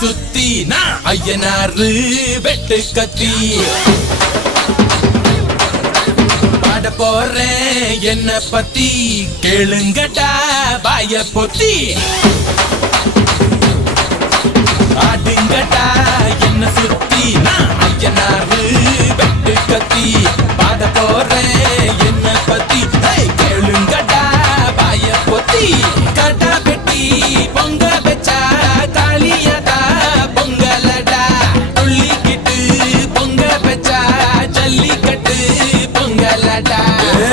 சுத்தி நான் ஐயனாரு வெட்டு கத்தி பாட போறேன் என்ன பத்தி கேளுங்கடா பாய பொத்தி ஆடுங்கடா என்ன சுத்தி நான் ஐயனாரு வெட்டு கத்தி பாட போறேன் என்ன பத்தி கேளுங்கடா பாய பொத்தி கடா வெட்டி பொங்க வச்சா காளியதா பொங்கலடா துள்ளிக்கிட்டு பொங்க வச்சா ஜல்லிக்கட்டு பொங்கலடா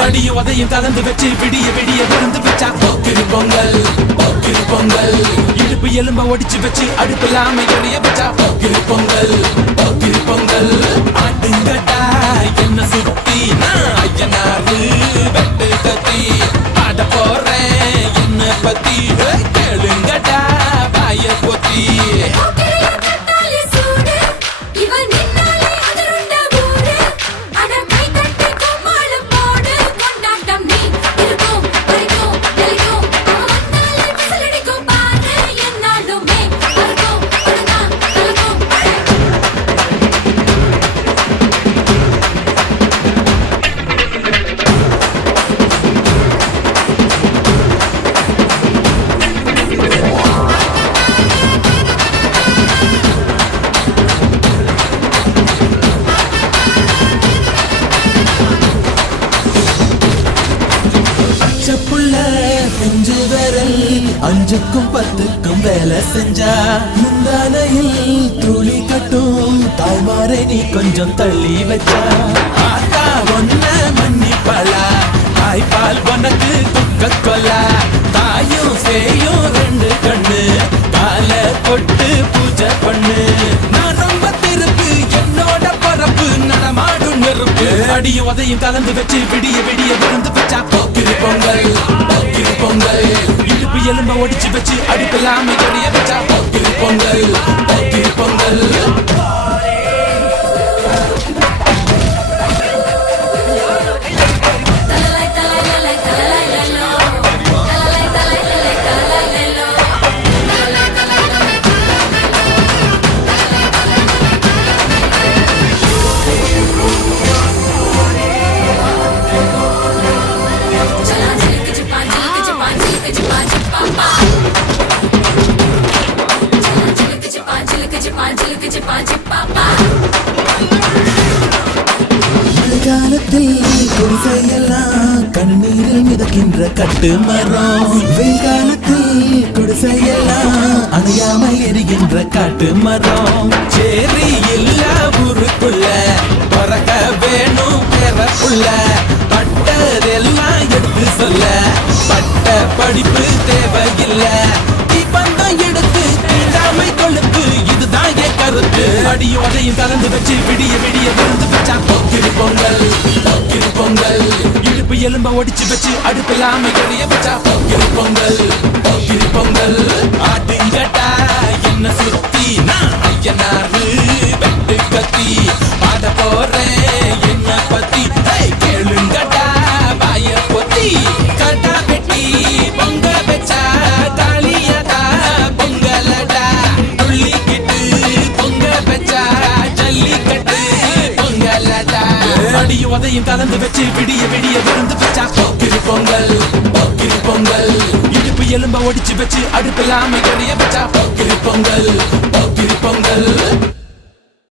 அடிய உதையும் கலந்து வச்சு விடிய விடிய விருந்து வச்சா போக்கிரி பொங்கல் போக்கிரி பொங்கல் இடுப்பு எலும்ப ஒடிச்சு வச்சு அடுப்பில்லாம எரிய வச்சா போக்கிரி பொங்கல் போக்கிரி பொங்கல் ஆட்டுங்கடா என்ன சுத்தி நான் ஐயனாரு வெட்டு கத்தி ஆட போறேன் என்ன பத்தி கேளுங்கடா பாய பொத்தி பிஞ்சு விரல் அஞ்சுக்கும் பத்துக்கும் வேலை செஞ்சா முந்தானையில் துளி கட்டும் தாய்மாரை நீ கொஞ்சம் தள்ளி வச்சா ஆத்தா ஒன்ன மன்னிப்பலா தாய்ப்பால் உனக்கு குக்க கொல்லா தாயும் சேயும் ரெண்டு கண்ணு கால கொட்டு பூஜை பண்ணு நான் ரொம்ப திருப்பு என்னோட பரப்பு நடமாடும் நெருப்பு அடியும் உதையும் கலந்து வச்சு விடிய விடிய விருந்து வச்சா போக்கிரி பொங்கல் போக்கிரி பொங்கல் இடுப்பு எலும்ப ஒடிச்சு வச்சு அடுப்பில்லாம எரிய வச்சா போக்கிரி பொங்கல் போக்கிரி பொங்கல் காலத்தில் குடிசையெல்லாம் கண்ணீரில் மிதக்கின்ற கட்டு மரம் வெயில் காலத்தில் குடிசையெல்லாம் அணையாமல் எரிகின்ற காட்டு மரம் சேரி இல்ல ஊருக்குள்ள பறக்க வேணும் பிறப்புள்ள பட்டதெல்லாம் எடுத்து சொல்ல பட்ட படிப்பு தேவையில்லை பந்தம் எடுத்து தீண்டாமை கொழுத்து இதுதான் என் கருத்து அடியும் அதையும் கலந்து வச்சு விடிய விடிய விருந்து வச்சா போக்கிரி பொங்கல் போக்கிரி பொங்கல் இடுப்பு எலும்ப ஒடிச்சு வச்சு அடுப்பில்லாம எரிய வச்சா போக்கிரி பொங்கல் போக்கிரி பொங்கல் ஆட்டுங்கடா என்ன சுத்தி நான் ஐயனாரு வெட்டு கத்தி பாட போறேன் என்ன பத்தி கேளுங்கடா பாய பொத்தி கடா வெட்டி பொங்க வச்சா காளியதா பொங்கலடா துள்ளிக்கிட்டு பொங்க வச்சா ஜல்லிக்கட்டு பொங்கலடா அடியும் உதையும் கலந்து வச்சு விடிய விடிய விருந்து வச்சா போக்கிரி பொங்கல் போக்கிரி பொங்கல் இடுப்பு எலும்ப ஒடிச்சு வச்சு அடுப்பில்லாம எரிய வச்சா போக்கிரி பொங்கல் போக்கிரி பொங்கல்